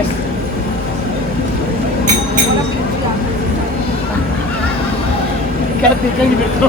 Yes क्या देखेंगे मेरे को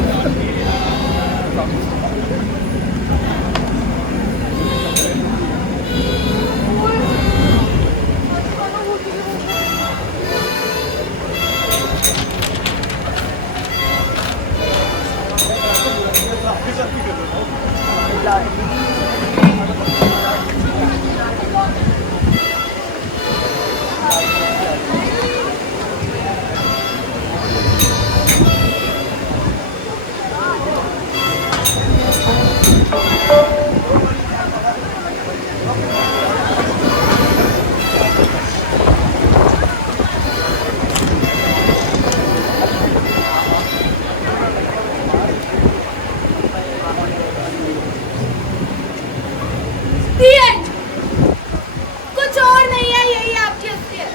कुछ और नहीं है, यही आपकी असलियत।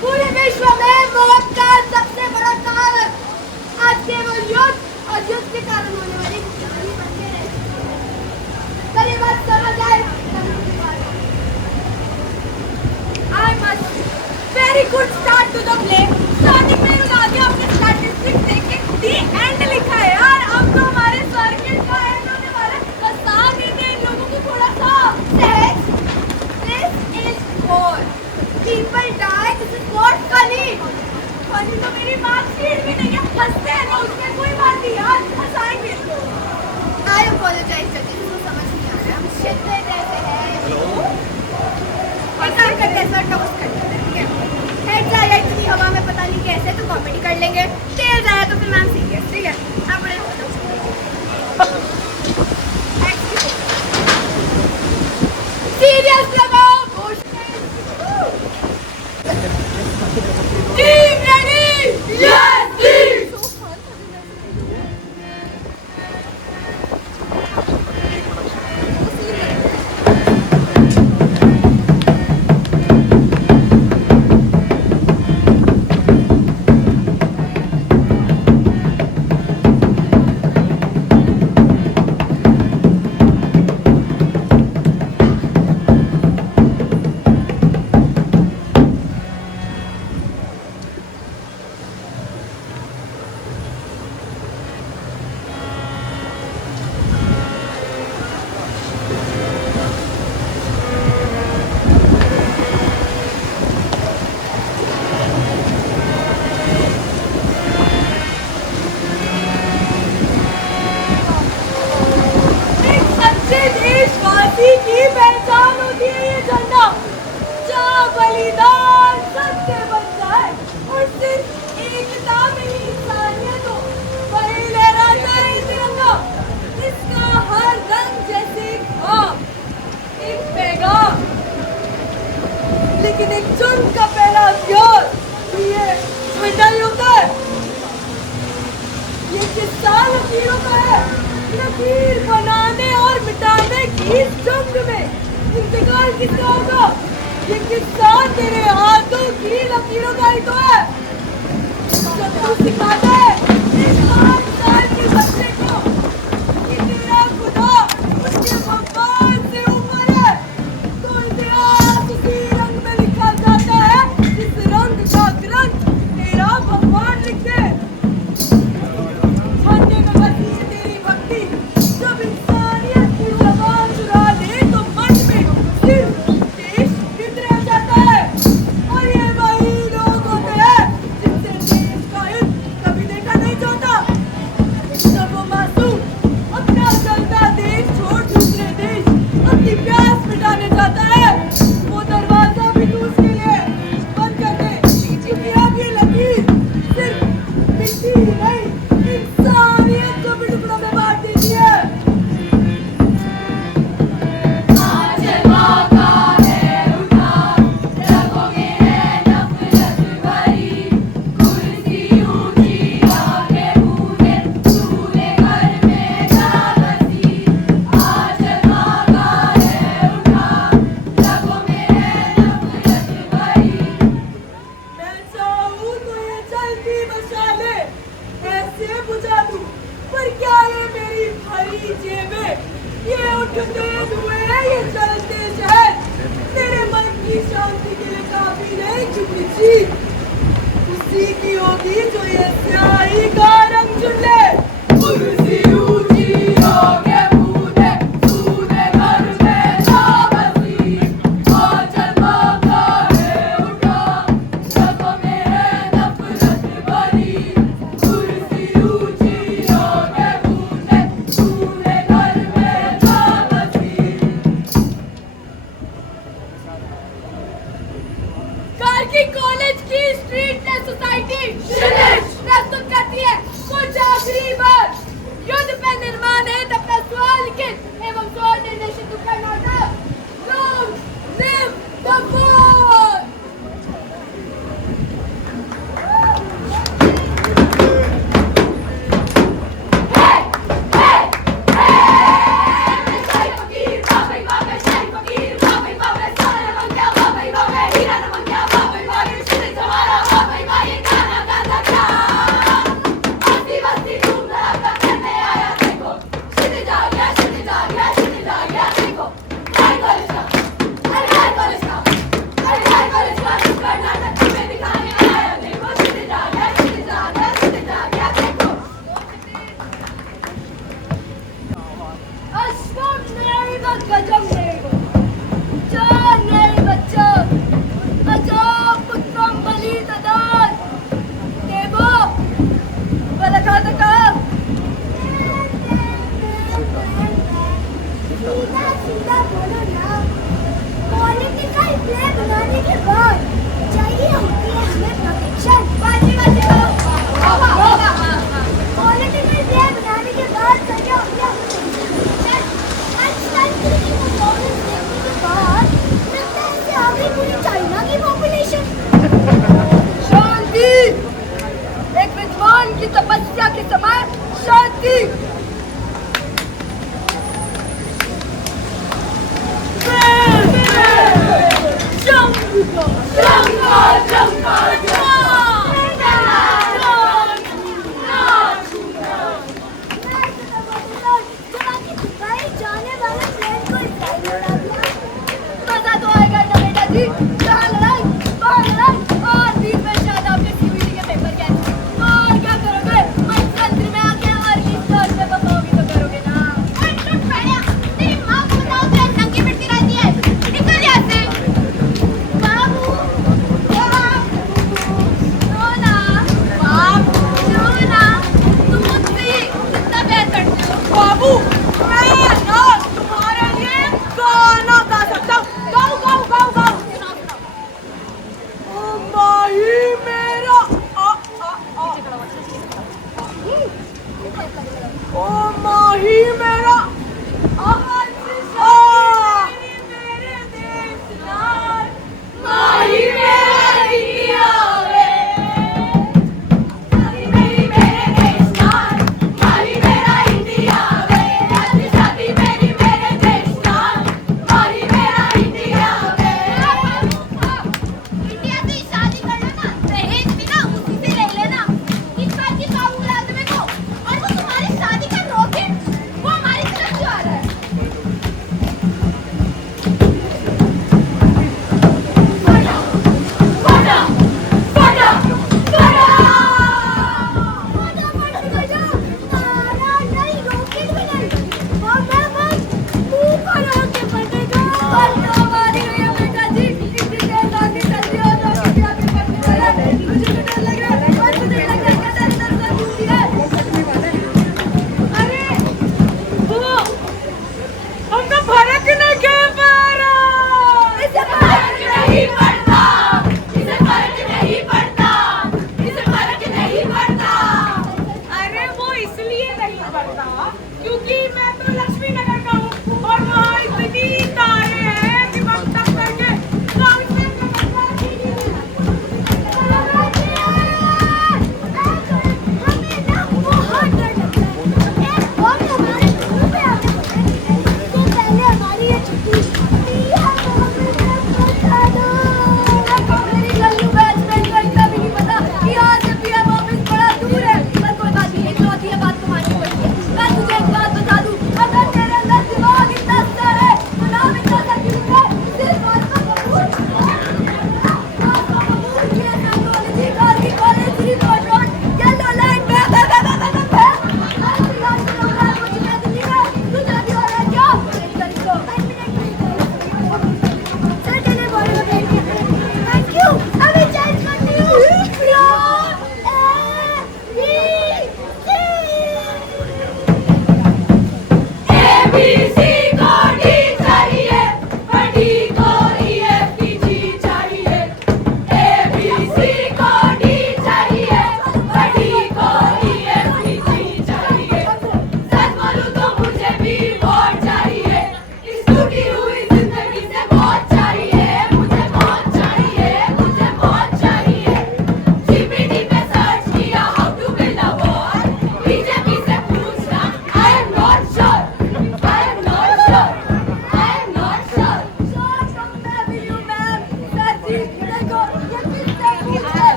पूरे विश्व में मौत का सबसे बड़ा कारण आज केवल युद्ध और युद्ध के कारण होने वाली जानी बनते हैं। पर ये बात समझ आए I must very good start to the play. Starting में उड़ा दिया अपने statistics देके the end लिखा है यार। अब तो हमारे सर्किट का end होने वाला है। बस साथ दीजिए इन लोगों को थोड़ा सा सहज। This is war. People die. This is not funny. Funny तो मेरी मार्कशीट भी नहीं है। हंसते हैं ना उसमें कोई बात नहीं यार। हंसाएंगे। I apologize जल्दी इसको समझ नहीं आ रहा। हम शिद्दत ऐसे हैं। एक काम करते हैं सर टॉस करते हैं ठीक है। हेड्स आया इतनी हवा में पता नहीं कैसे तो कॉमेडी कर लेंगे। टेल्स आया तो फिर मैम सीरियस ठीक है। आप बड़े सीरियस लगाओ। टीम रेडी यस टीम देशवासी की पहचान होती है ये झंडा। जहाँ बलिदान सत्य बन जाए और सिर्फ एकता में ही इंसानियत हो, वही लहराता है तिरंगा। इसका हर रंग जैसे एक ख्वाब, एक पैगाम, लेकिन एक जुर्म का पहला हथियार ये झंडा ही होता है। ये किस्सा लकीरों का है। लकीर बनाने और मिटाने की इस जंग में इंतकाल किसका होगा? ये किस्सा तेरे हाथों की लकीरों का ही तो है। शत्रु सिखाता है इस 5 साल के बच्चे को कि तेरा खुदा उसके भगवान से ऊपर है। तो इतिहास उसी रंग में लिखा जाता है जिस रंग का ग्रंथ तेरा भगवान लिखते। झंडे में बसी है तेरी भक्ति। जब इंसानियत की जबान चुरा ले तो मन में सिर्फ देश हित रह जाता है। और ये वही लोग होते हैं जिनसे देश का हित कभी देखा नहीं जाता। जब वो कि कॉलेज की स्ट्रीट सोसाइटी प्रस्तुत करती है कुछ आखिरी बार युद्ध पे निर्माण है अपना सवाल लिखित एवं स्वर निर्देशित करना था Long live the war!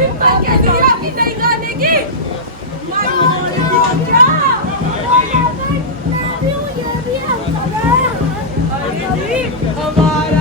हिम्मत कैसी है आपकी नहीं गाने की? अरे जी, हमारा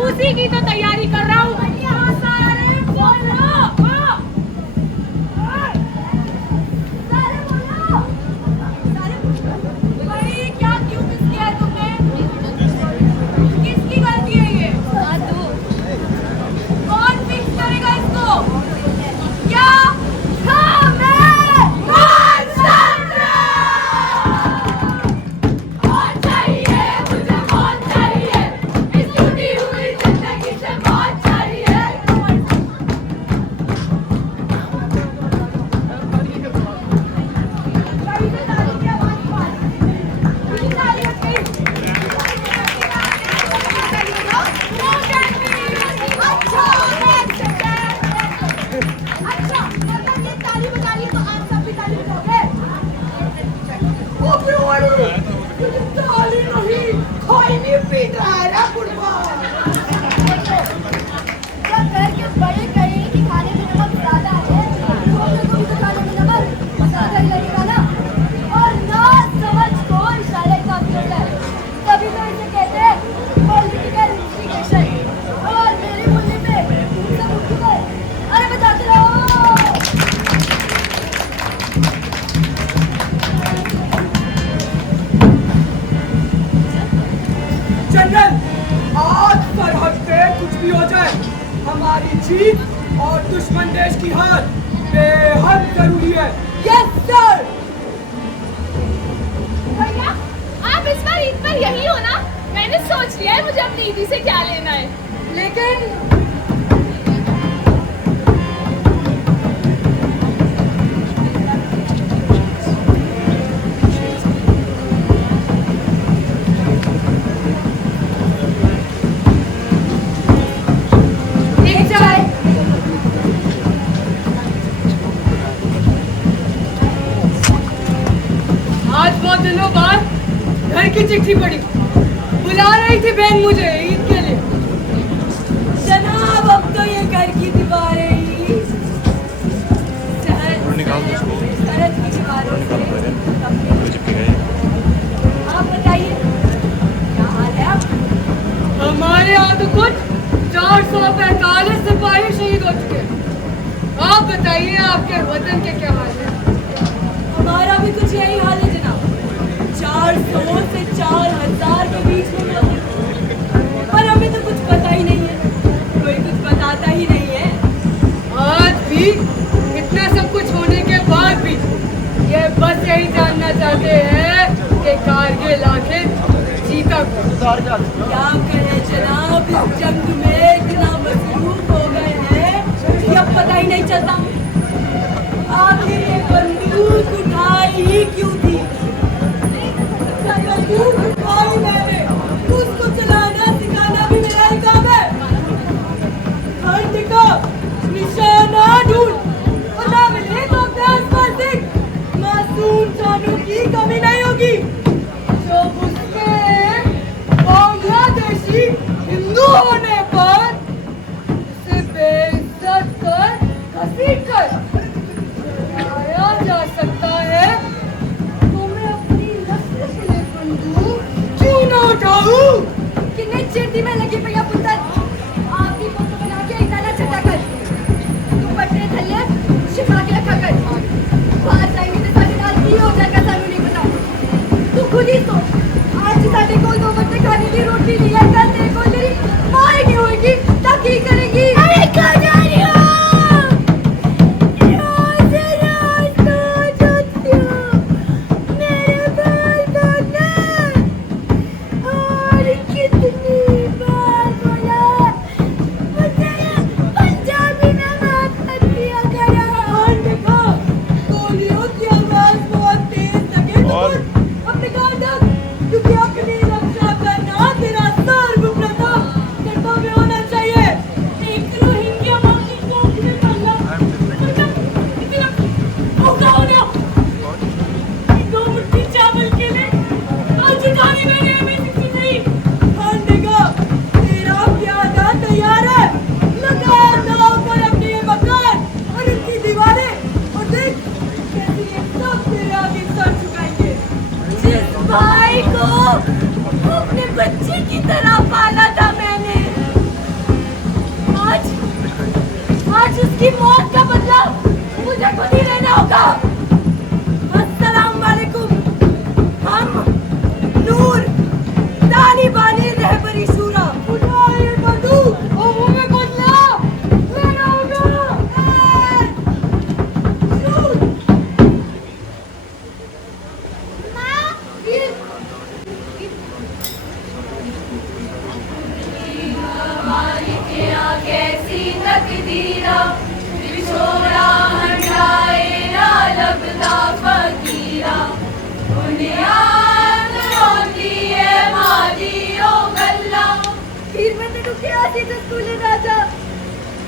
उसी की तो तैयारी कर रहा हूँ। हमारी जीत और दुश्मन देश की हार बेहद जरूरी है। Yes sir. भैया आप इस बार ईद पर यही हो ना? मैंने सोच लिया है मुझे अपनी ईदी से क्या लेना है। लेकिन बहुत दिनों बाद घर की चिट्ठी पड़ी, बुला रही थी बहन मुझे ईद के लिए। जनाब अब तो ये घर की दीवारें ही सरहद की दीवारों से। आप बताइए क्या हाल है आप? हमारे यहाँ तो कुछ 445 सिपाही शहीद हो चुके। आप बताइए आपके वतन के क्या हाल है? हमारा भी कुछ यही हाल है जनाब। 400 से 4000 के बीच में लोग, पर हमें तो कुछ पता ही नहीं है, कोई कुछ बताता ही नहीं है। आज भी इतना सब कुछ होने के बाद भी ये बस यही जानना चाहते हैं कि कारगिल आखिर जीता कौन। क्या करें जनाब, इस जंग में इतना मसरूफ हो गए हैं कि अब पता ही नहीं चलता आखिर ये बंदूक उठाई ही क्यों थी। बंदूक उठाई मैंने, उसको चलाना सिखाना भी मेरा ही काम है। हर जगह निशाना ढूंढ और ना मिले तो अपने आसपास देख, मासूम जानों की कमी नहीं होगी। जो उसमें बांग्लादेशी हिंदू होने पर उसे इसकी मौत का बदला मुझे खुद ही लेना होगा। अस्सलाम वालेकुम। हम नूर तालिबानी रहबरी शूरा उठाए बंदू और हमें बदला लेना होगा। कैसी तकदीरा बिछोड़ा हटाए ना लगता फकीरा बुनियाद रोती है मादियो गल्ला फिर मैंने रुके आती तो स्कूल राजा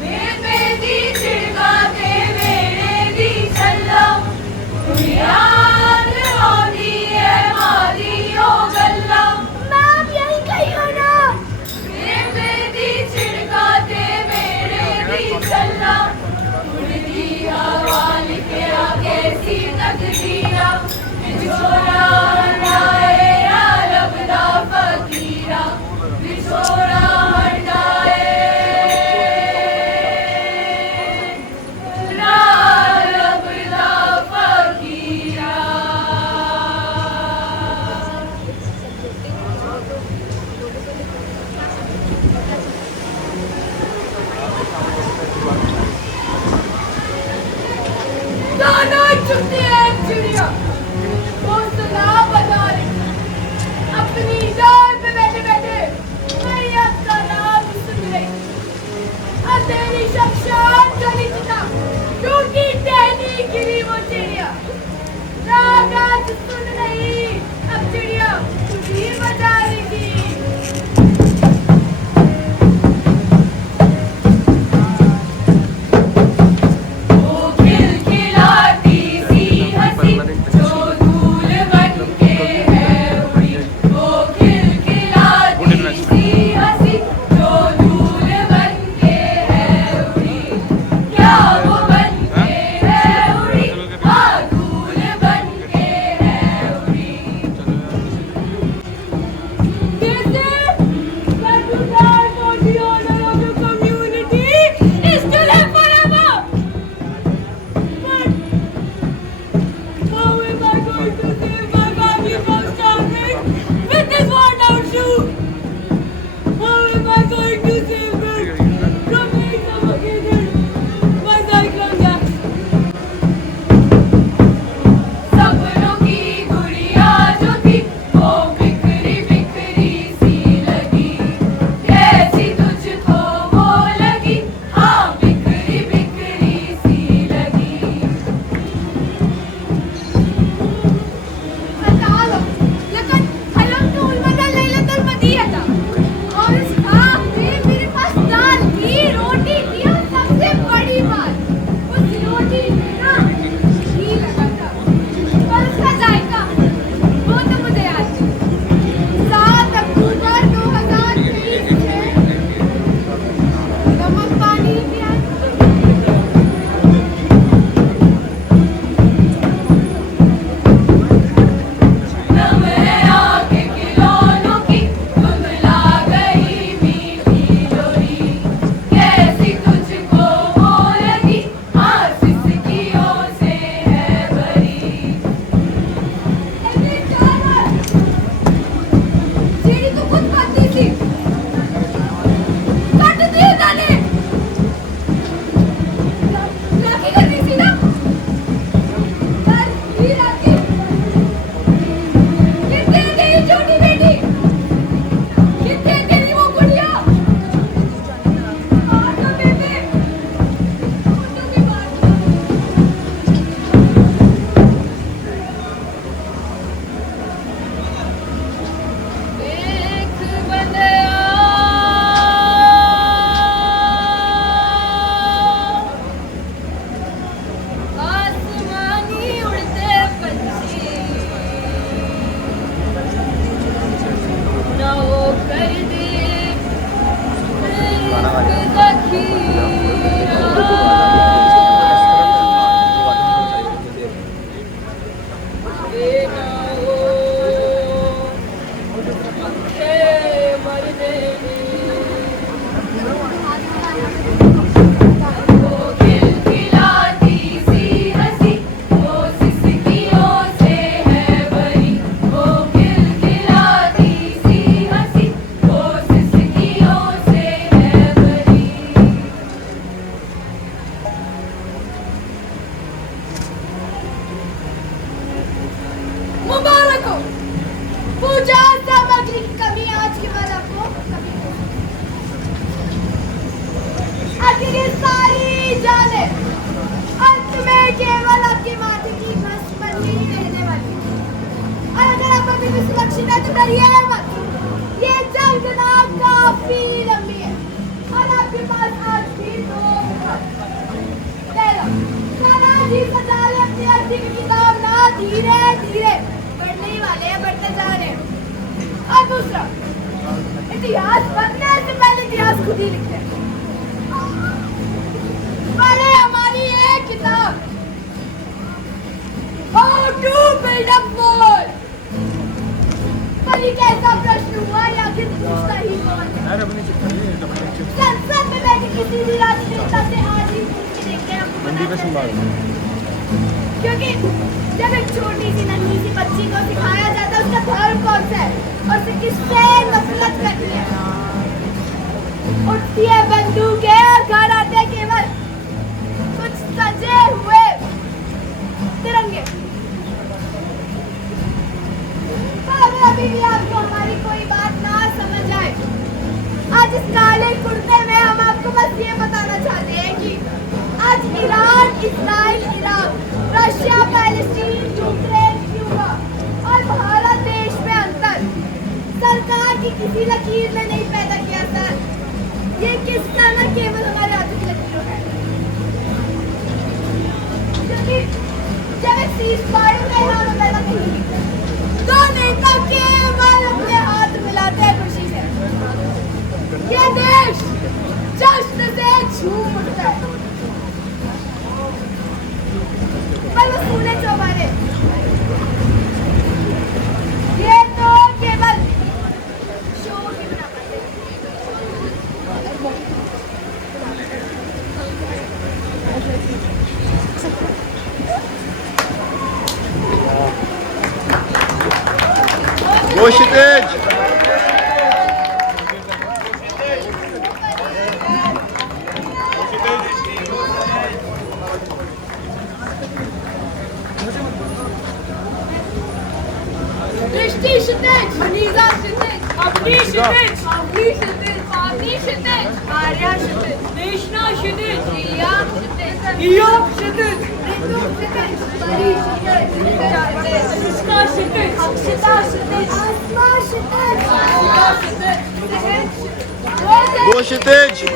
मेरे दी छिड़का के मेरे दी छल्ला बुनियाद रोती है मादियो गल्ला मैं अब यही कहीं हूँ ना मेरे दी छिड़का के मेरे दी छल्ला उड़ती हवा लिखे कैसी तकदीरा बिछोड़ा हटाए या लगदा फकीरा बिछोड़ा हटाए या लगदा फकीरा। दाना चुनती है चिड़िया घोंसला बना रही अपनी डाल पे बैठे बैठे मैं अपना नाम सुन रही अंधेरी शमशान गली चिता टूटी टहनी गिरी वो चिड़िया राग आज सुन रही अब चिड़िया खुशी बजा रही थी। केवल आपके माथे की बस पर ही रहने वाली है। और अगर आप अभी भी सुरक्षित है तो डरिए मत। ये जंग ना काफी लंबी है और आपके पास आज भी 2 वक्त। जी सजा ले अपनी अर्जी की किताब ना, धीरे धीरे बढ़ने ही वाले हैं, बढ़ते जा रहे हैं। और दूसरा, इतिहास बनने से पहले इतिहास खुद ही लिखते हैं। पढ़े हमारी एक किताब How to build a wall। पर ये कैसा प्रश्न हुआ या आखिर पूछता ही कौन है? संसद में बैठे किसी भी राजनेता से आज ही पूछ के देखते हैं, आपको पता है। क्योंकि जब एक छोटी सी नन्ही सी बच्ची को सिखाया जाता है उसका धर्म कौन सा है और उसे किससे नफरत करनी है। उठती है बंदूकें और घर आते हैं केवल कुछ सजे हुए तिरंगे। पर अगर अभी भी आपको हमारी कोई बात ना समझ आए, आज इस काले कुर्ते में हम आपको बस ये बताना चाहते हैं कि आज Iran, Israel, Iraq, Russia, Palestine, Ukraine, Cuba और भारत देश में अंतर सरकार की किसी लकीर ने नहीं पैदा किया सर। ये किस्सा न केवल हमारे हाथों की लकीरों का है। क्योंकि जब एक सीज़फायर का ऐलान होता है ना कहीं, तो नेता केवल अपने हाथ मिलाते हैं खुशी से। ये देश जश्न से झूम उठता है। पर वो सुने चौबारे, ये तो केवल शो की बना पाते हैं। Moșitești! दृष्टि क्षितिज, मनीषा क्षितिज, अवनी क्षितिज, अवनी क्षितिज, पावनी क्षितिज, आर्या क्षितिज, देशना क्षितिज, रिया क्षितिज, योग क्षितिज, ऋतु क्षितिज, परी क्षितिज, अनुष्का क्षितिज, अक्षिता क्षितिज, आत्मा क्षितिज, आत्मा क्षितिज, Moșitești!